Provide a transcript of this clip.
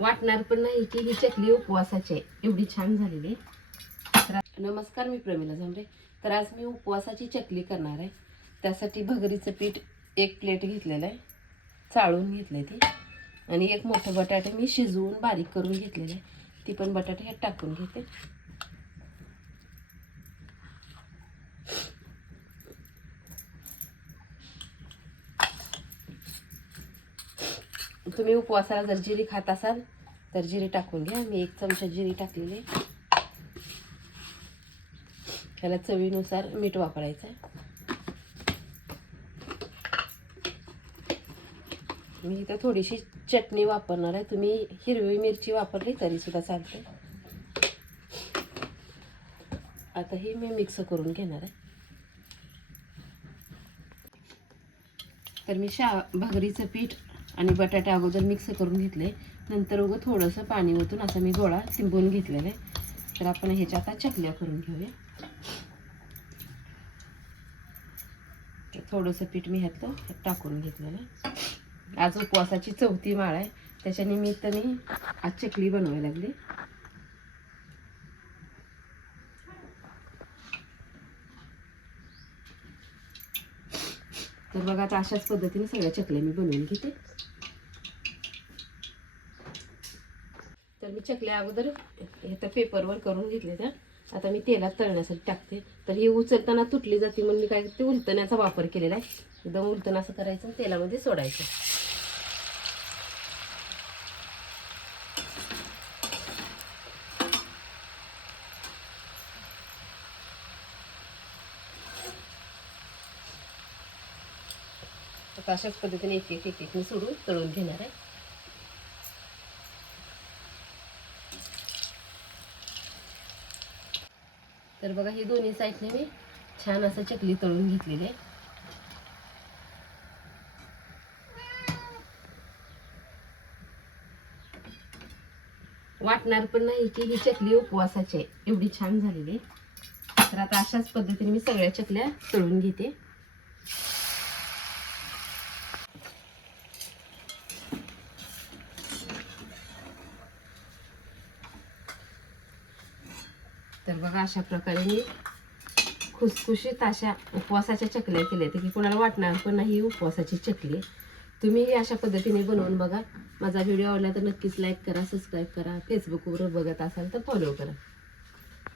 वाटणार पण नाही की ही चकली उपवासाची आहे. एवढी छान झालेली आहे. तर नमस्कार मी प्रमिला झांबरे तर आज मी उपवासाची चकली करणार आहे. त्यासाठी भगरीचं पीठ एक प्लेट घेतलेलं आहे. चाळून घेतलं आहे ते. आणि एक मोठं बटाटे मी शिजवून बारीक करून घेतलेले आहे. ती पण बटाटे ह्यात टाकून घेते. तुम्ही उपवासाला जर जिरी खात असाल तर जिरी टाकून घ्या. मी एक चमचा जिरी टाकलेली आहे. त्याला चवीनुसार मीठ वापरायचं आहे. मी इथं थोडीशी चटणी वापरणार आहे. तुम्ही हिरवी मिरची वापरली तरी सुद्धा चालते आता ही मी मिक्स करून घेणार आहे. तर मी शा भगरीचं पीठ आणि बटाटे अगोदर मिक्स करून घेतले. नंतर उगं थोडंसं पाणी ओतून असं मी गोळा तिंबून घेतलेला आहे. तर आपण ह्याच्या आता चकल्या करून घेऊया. तर थोडंसं पीठ मी ह्यातलं टाकून घेतलेलं आहे. आज उपवासाची चौथी माळ आहे. त्याच्या मी आज चकली बनवायला लागली. तर बघा आता अशाच पद्धतीने सगळ्या चकल्या मी बनवून घेते. तर मी चकल्या अगोदर इथं पेपरवर करून घेतले त्या. आता मी तेलात तळण्यासाठी टाकते. तर ही उचलताना तुटली जाते म्हणून मी काय करते उलतण्याचा वापर केलेला आहे. एकदम उलतण असं करायचं तेलामध्ये सोडायचं. अशाच पद्धतीने एक एक एक एक मी सोडून तळून घेणार आहे. तर बघा हे दोन्ही साईडने मी छान असं चकली तळून घेतलेली आहे. वाटणार पण नाही की ही चकली उपवासाची आहे. एवढी छान झालेली आहे. तर आता अशाच पद्धतीने मी सगळ्या चकल्या तळून घेते. तर बघा अशा प्रकारे मी खुसखुशीत अशा उपवासाच्या चकल्या केल्या आहेत. की कोणाला वाटणार पण नाही ही उपवासाची चकली आहे. तुम्ही अशा पद्धतीने बनवून बघा. माझा व्हिडिओ आवडला तर नक्कीच लाईक करा सबस्क्राईब करा. फेसबुकवर बघत असाल तर फॉलो करा.